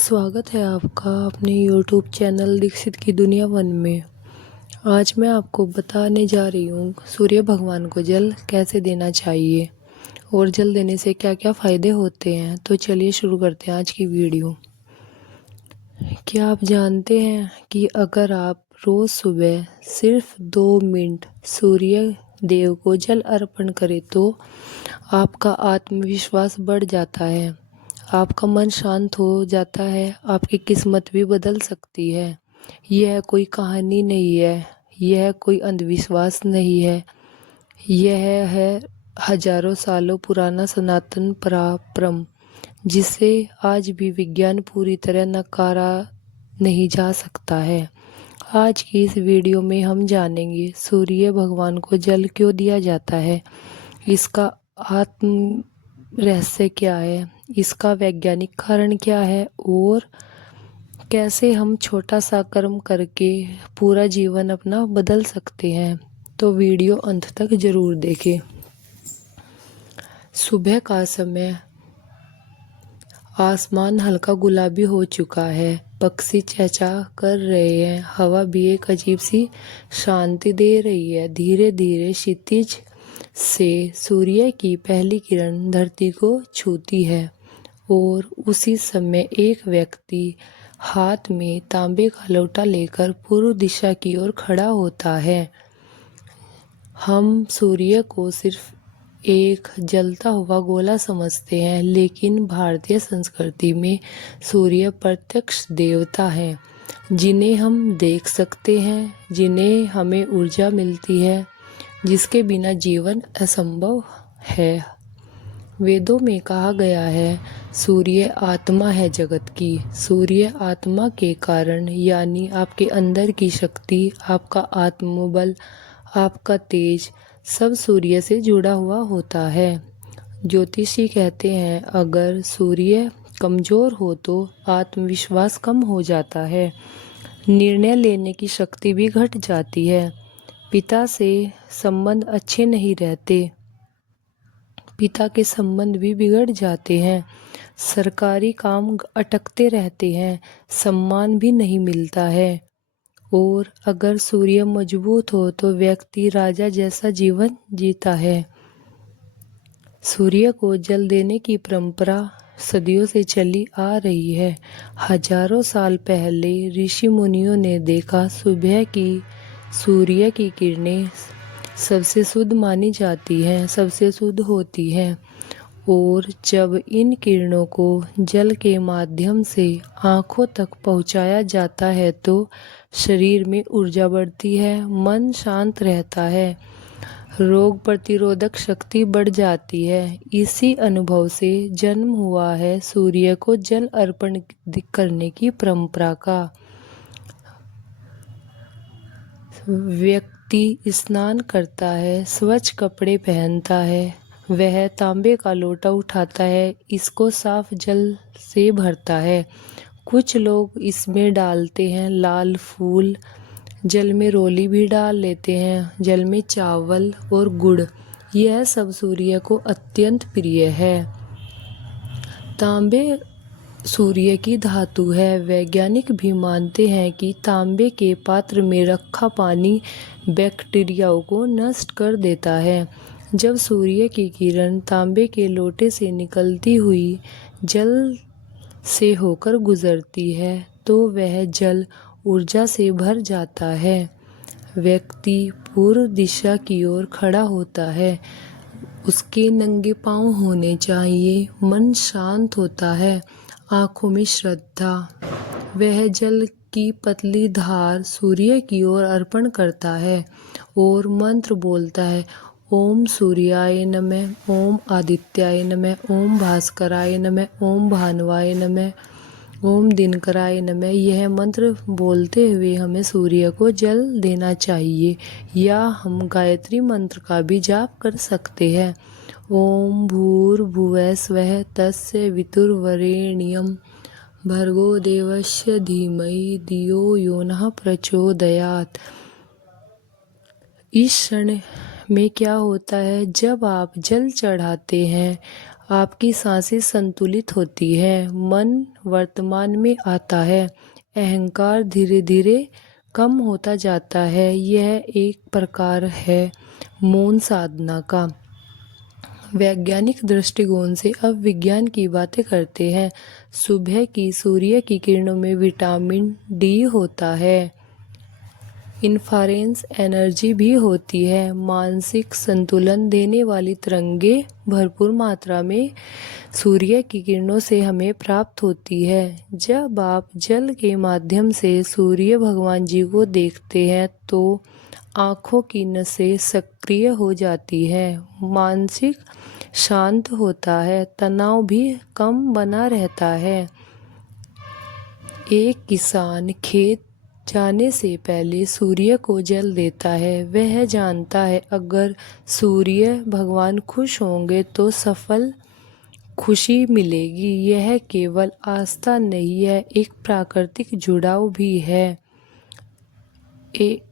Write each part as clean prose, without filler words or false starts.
स्वागत है आपका अपने YouTube चैनल दीक्षित की दुनिया वन में। आज मैं आपको बताने जा रही हूँ सूर्य भगवान को जल कैसे देना चाहिए और जल देने से क्या क्या फ़ायदे होते हैं। तो चलिए शुरू करते हैं आज की वीडियो। क्या आप जानते हैं कि अगर आप रोज़ सुबह सिर्फ 2 मिनट सूर्य देव को जल अर्पण करें तो आपका आत्मविश्वास बढ़ जाता है, आपका मन शांत हो जाता है, आपकी किस्मत भी बदल सकती है। यह कोई कहानी नहीं है, यह कोई अंधविश्वास नहीं है, यह है हजारों सालों पुराना सनातन पराक्रम जिसे आज भी विज्ञान पूरी तरह नकारा नहीं जा सकता है। आज की इस वीडियो में हम जानेंगे सूर्य भगवान को जल क्यों दिया जाता है, इसका आत्म रहस्य क्या है, इसका वैज्ञानिक कारण क्या है और कैसे हम छोटा सा कर्म करके पूरा जीवन अपना बदल सकते हैं। तो वीडियो अंत तक जरूर देखें। सुबह का समय, आसमान हल्का गुलाबी हो चुका है, पक्षी चहचहा कर रहे हैं, हवा भी एक अजीब सी शांति दे रही है। धीरे धीरे क्षितिज से सूर्य की पहली किरण धरती को छूती है और उसी समय एक व्यक्ति हाथ में तांबे का लोटा लेकर पूर्व दिशा की ओर खड़ा होता है। हम सूर्य को सिर्फ एक जलता हुआ गोला समझते हैं, लेकिन भारतीय संस्कृति में सूर्य प्रत्यक्ष देवता है जिन्हें हम देख सकते हैं, जिन्हें हमें ऊर्जा मिलती है, जिसके बिना जीवन असंभव है। वेदों में कहा गया है सूर्य आत्मा है जगत की। सूर्य आत्मा के कारण यानी आपके अंदर की शक्ति, आपका आत्मबल, आपका तेज सब सूर्य से जुड़ा हुआ होता है। ज्योतिषी कहते हैं अगर सूर्य कमजोर हो तो आत्मविश्वास कम हो जाता है, निर्णय लेने की शक्ति भी घट जाती है, पिता से संबंध अच्छे नहीं रहते, पिता के संबंध भी बिगड़ जाते हैं, सरकारी काम अटकते रहते हैं, सम्मान भी नहीं मिलता है। और अगर सूर्य मजबूत हो तो व्यक्ति राजा जैसा जीवन जीता है। सूर्य को जल देने की परंपरा सदियों से चली आ रही है। हजारों साल पहले ऋषि मुनियों ने देखा सुबह की सूर्य की किरणें सबसे शुद्ध मानी जाती हैं, सबसे शुद्ध होती हैं और जब इन किरणों को जल के माध्यम से आँखों तक पहुँचाया जाता है तो शरीर में ऊर्जा बढ़ती है, मन शांत रहता है, रोग प्रतिरोधक शक्ति बढ़ जाती है। इसी अनुभव से जन्म हुआ है सूर्य को जल अर्पण करने की परंपरा का। व्यक्ति स्नान करता है, स्वच्छ कपड़े पहनता है, वह तांबे का लोटा उठाता है, इसको साफ जल से भरता है। कुछ लोग इसमें डालते हैं लाल फूल, जल में रोली भी डाल लेते हैं, जल में चावल और गुड़। यह सब सूर्य को अत्यंत प्रिय है। तांबे सूर्य की धातु है। वैज्ञानिक भी मानते हैं कि तांबे के पात्र में रखा पानी बैक्टीरियाओं को नष्ट कर देता है। जब सूर्य की किरण तांबे के लोटे से निकलती हुई जल से होकर गुजरती है तो वह जल ऊर्जा से भर जाता है। व्यक्ति पूर्व दिशा की ओर खड़ा होता है, उसके नंगे पांव होने चाहिए, मन शांत होता है, आंखों में श्रद्धा। वह जल की पतली धार सूर्य की ओर अर्पण करता है और मंत्र बोलता है, ओम सूर्याय नमः, ओम आदित्याय नमः, ओम भास्कराय नमः, ओम भानुवाय नमः, ओम दिनकराय नमः। यह मंत्र बोलते हुए हमें सूर्य को जल देना चाहिए या हम गायत्री मंत्र का भी जाप कर सकते हैं। ओम भूर्भुवः स्वः तस्य वितुर्वरेण्यं भर्गो देवस्य धीमहि धियो यो नः प्रचोदयात्। इस क्षण में क्या होता है, जब आप जल चढ़ाते हैं आपकी सांसें संतुलित होती हैं, मन वर्तमान में आता है, अहंकार धीरे धीरे कम होता जाता है। यह एक प्रकार है मौन साधना का। वैज्ञानिक दृष्टिकोण से अब विज्ञान की बातें करते हैं। सुबह की सूर्य की किरणों में विटामिन डी होता है, इन्फ्रारेड एनर्जी भी होती है, मानसिक संतुलन देने वाली तरंगें भरपूर मात्रा में सूर्य की किरणों से हमें प्राप्त होती है। जब आप जल के माध्यम से सूर्य भगवान जी को देखते हैं तो आँखों की नसें सक्रिय हो जाती हैं, मानसिक शांत होता है, तनाव भी कम बना रहता है। एक किसान खेत जाने से पहले सूर्य को जल देता है। वह जानता है अगर सूर्य भगवान खुश होंगे तो सफल खुशी मिलेगी। यह केवल आस्था नहीं है, एक प्राकृतिक जुड़ाव भी है। एक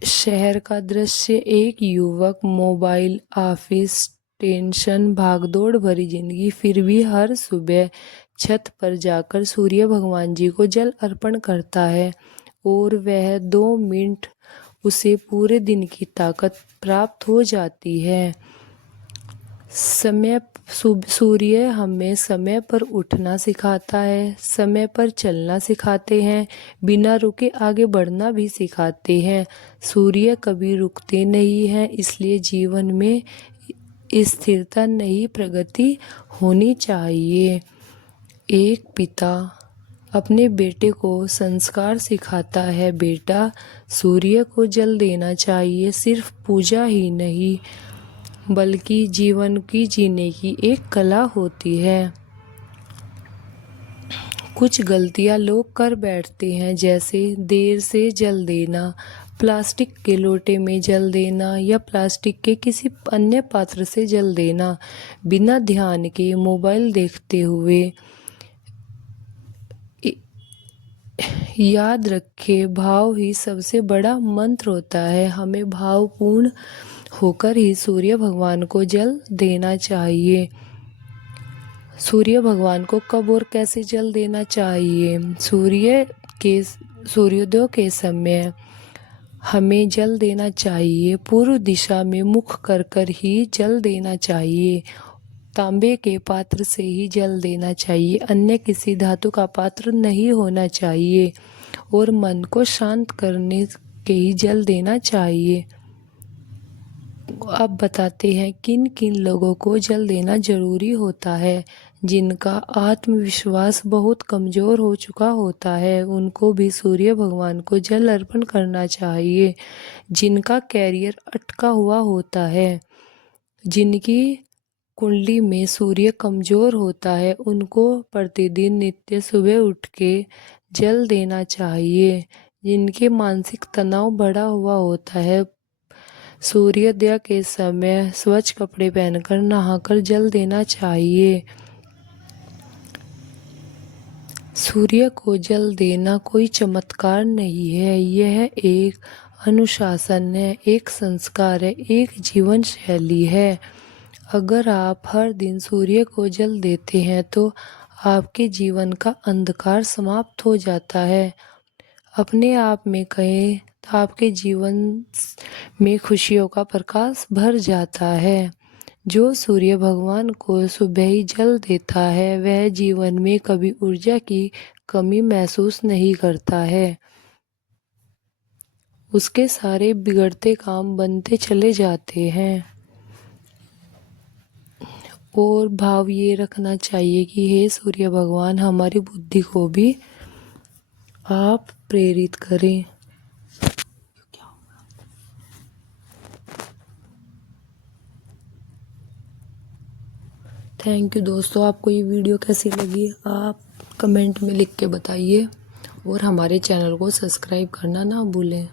शहर का दृश्य, एक युवक, मोबाइल, ऑफिस, टेंशन, भागदौड़ भरी जिंदगी, फिर भी हर सुबह छत पर जाकर सूर्य भगवान जी को जल अर्पण करता है और वह 2 मिनट उसे पूरे दिन की ताकत प्राप्त हो जाती है। सूर्य हमें समय पर उठना सिखाता है, समय पर चलना सिखाते हैं, बिना रुके आगे बढ़ना भी सिखाते हैं। सूर्य कभी रुकते नहीं हैं, इसलिए जीवन में स्थिरता नहीं, प्रगति होनी चाहिए। एक पिता अपने बेटे को संस्कार सिखाता है, बेटा सूर्य को जल देना चाहिए, सिर्फ पूजा ही नहीं बल्कि जीवन की जीने की एक कला होती है। कुछ गलतियां लोग कर बैठते हैं, जैसे देर से जल देना, प्लास्टिक के लोटे में जल देना या प्लास्टिक के किसी अन्य पात्र से जल देना, बिना ध्यान के मोबाइल देखते हुए। याद रखें, भाव ही सबसे बड़ा मंत्र होता है। हमें भावपूर्ण होकर ही सूर्य भगवान को जल देना चाहिए। सूर्य भगवान को कब और कैसे जल देना चाहिए? सूर्योदय के समय हमें जल देना चाहिए। पूर्व दिशा में मुख कर ही जल देना चाहिए। तांबे के पात्र से ही जल देना चाहिए, अन्य किसी धातु का पात्र नहीं होना चाहिए। और मन को शांत करने के ही जल देना चाहिए। अब बताते हैं किन किन लोगों को जल देना जरूरी होता है। जिनका आत्मविश्वास बहुत कमज़ोर हो चुका होता है, उनको भी सूर्य भगवान को जल अर्पण करना चाहिए। जिनका कैरियर अटका हुआ होता है, जिनकी कुंडली में सूर्य कमज़ोर होता है, उनको प्रतिदिन नित्य सुबह उठ के जल देना चाहिए। जिनके मानसिक तनाव बढ़ा हुआ होता है, सूर्योदय के समय स्वच्छ कपड़े पहनकर नहाकर जल देना चाहिए। सूर्य को जल देना कोई चमत्कार नहीं है, यह एक अनुशासन है, एक संस्कार है, एक जीवन शैली है। अगर आप हर दिन सूर्य को जल देते हैं तो आपके जीवन का अंधकार समाप्त हो जाता है। अपने आप में कहें तो आपके जीवन में खुशियों का प्रकाश भर जाता है। जो सूर्य भगवान को सुबह ही जल देता है, वह जीवन में कभी ऊर्जा की कमी महसूस नहीं करता है। उसके सारे बिगड़ते काम बनते चले जाते हैं। और भाव ये रखना चाहिए कि हे सूर्य भगवान, हमारी बुद्धि को भी आप प्रेरित करें। थैंक यू दोस्तों, आपको ये वीडियो कैसी लगी आप कमेंट में लिख के बताइए और हमारे चैनल को सब्सक्राइब करना ना भूलें।